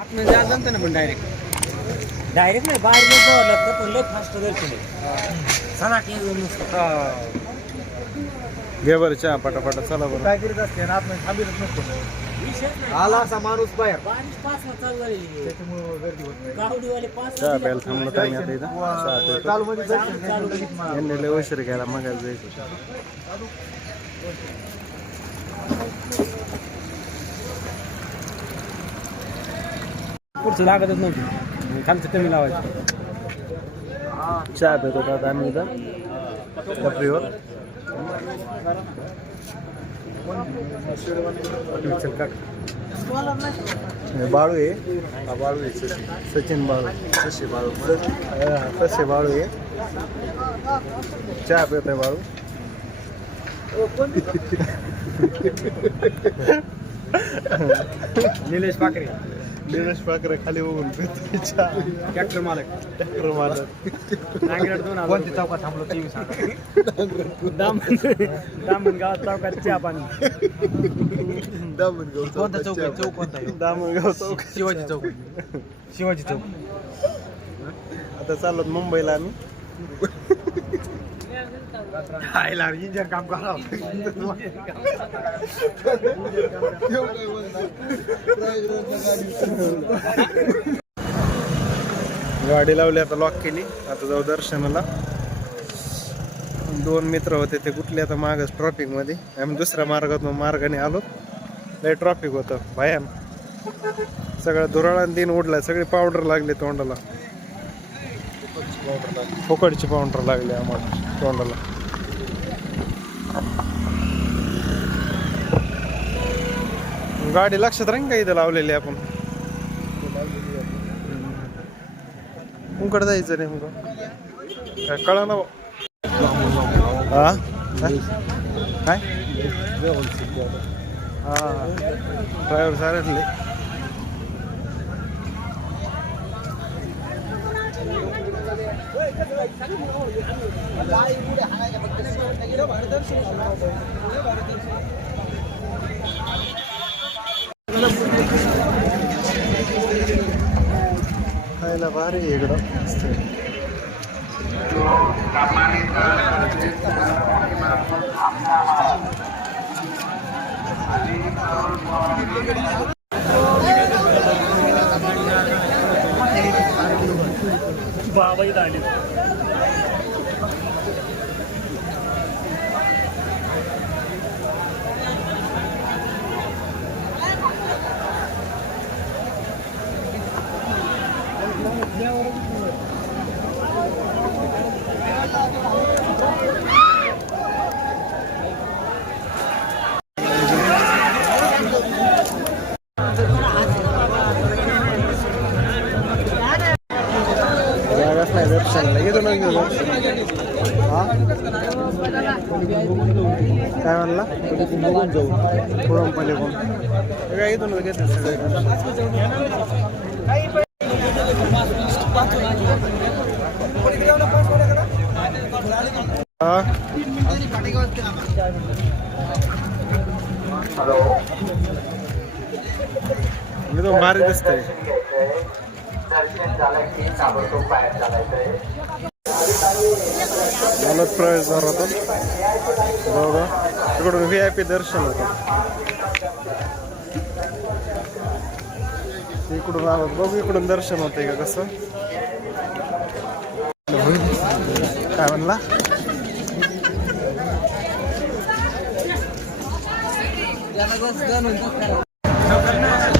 आतमध्ये आज जमतं ना पण डायरेक्ट डायरेक्ट नाही बाहेर जावं लागतं पण लय फास्ट दर्शन सनाटी चहा पटापटा चला बरं. काय करीत असते ना आतमध्ये थांबितच नसतो. आला असा माणूस बाहेर. बारिश पाच त्याच्यामुळे गर्दी होत नाही. गावडीवाले पाच चहा प्यायला थांबलो काय आता इथं. चालू मध्ये लगेच मला. यांनी लय उशीर घ्यायला मगायला जायचं पुढचं लागतच नव्हतं. खालचं कमी लावायचं. चहा पित होता आम्ही इथं. टपरीवर काढ. हे बाळू आहे. हा बाळू आहे सचिन. सचिन बाळू. सशी बाळू ससे बाळू आहे. चहा पित आहे बाळू. निलेश पाकरे. दिनेश पाकरे खाली बघून चहा ट्रॅक्टर मालक. ट्रॅक्टर दोन कोणत्या चौकात थांबलो ते सांग. दामन दामन गावात चौकात चहा पाणी. दामणगाव कोणता चौक आहे? चौक कोणता आहे? दामणगाव चौक शिवाजी चौक. शिवाजी चौक. आता चाललो मुंबईला आम्ही. खायला इंजन काम करा गाडी लावली आता लॉक केली. आता जाऊ दर्शनाला. दोन मित्र होते ते कुठले आता मागच ट्रॉफिकमध्ये. आम्ही दुसऱ्या मार्गातून मार्गाने आलो. लय ट्रॉफिक होतं भयान. सगळं धुराळा दिन उडलाय सगळी पावडर लागली तोंडाला. फुकटची पावडर लागली आम्हाला तोंडाला. गाडी लक्षात राहील का इथं लावलेली आपण? कुंकड जायचं नेमकं. काय कळा ना हा? काय हा. ड्रायव्हर सारटले खायला भारी आहे इकडं. मस्त आहे. बाबा इथं आले जागाच नाही दर्शनला नाही काय म्हणला? बघून जाऊ पुढं पहिले कोण काय इथून घेतलं हा? मी तो भारी दिसतंय. दर्शन मनात प्रवेश झाला तो बघा. तिकडून व्ही आय पी दर्शन होत. इकडून आहोत बघू इकडून दर्शन होते का कस? काय म्हणला? जनगणना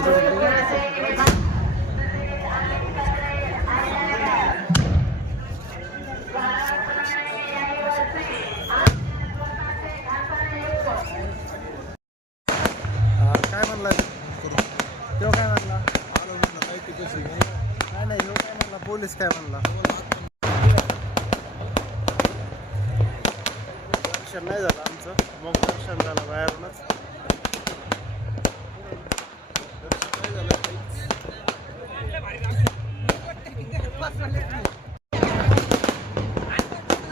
काय म्हणला तो? काय म्हणला? नाही नाही तो काय म्हणला? पोलीस काय म्हणला? दर्शन नाही झालं आमचं. मग दर्शन झालं बाहेरूनच.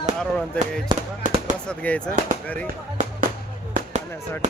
नारळ घ्यायचं प्रसाद घ्यायचं घरी खाण्यासाठी.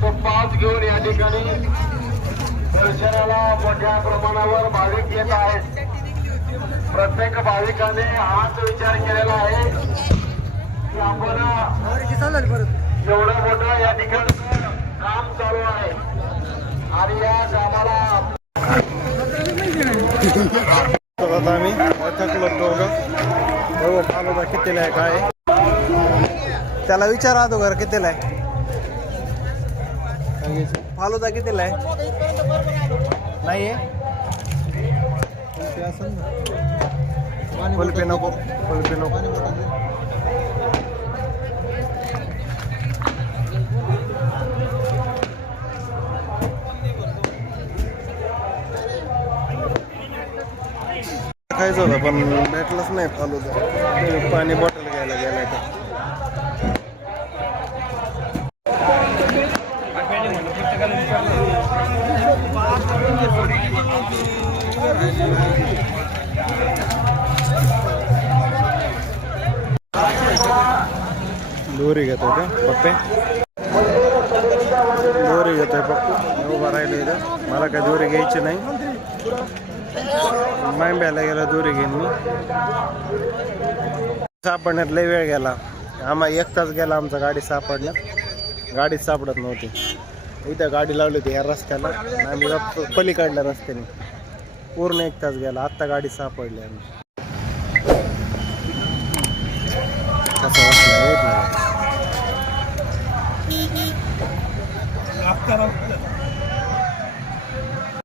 तो पाच घेऊन या ठिकाणी दर्शनाला मोठ्या प्रमाणावर भाविक येत आहेत प्रत्येक भाविकाने हाच विचार केलेला आहे की आपण एवढं मोठं या ठिकाणी काम चालू आहे. आणि या कामाला आता आम्ही. थकलो दोघं. बघू फालुदा कितीला आहे काय त्याला विचारा अगोदर कितीला आहे. फालुदा कितीला आहे? नाही आहे कुल्फी नको कुल्फी नको. खायचं होतं पण भेटलंच नाही फालू पाणी बॉटल घ्यायला गेलाय तर. दोरी घेतोय का पप्पे? दोरी घेतोय पप्पू. उभा राहिलो इथं. मला काय दोरी घ्यायची नाही. मांब्याला गेला दोरी घेईन मी. सापडण्यात लय वेळ गेला. आम्हा एक तास गेला आमचा गाडी सापडण्यात. गाडीच सापडत नव्हती. इथं गाडी लावली होती या रस्त्याला. आम्ही पलीकडल्या रस्त्याने. पूर्ण एक तास गेला. आत्ता गाडी सापडली आम्ही. कसं वाटलं?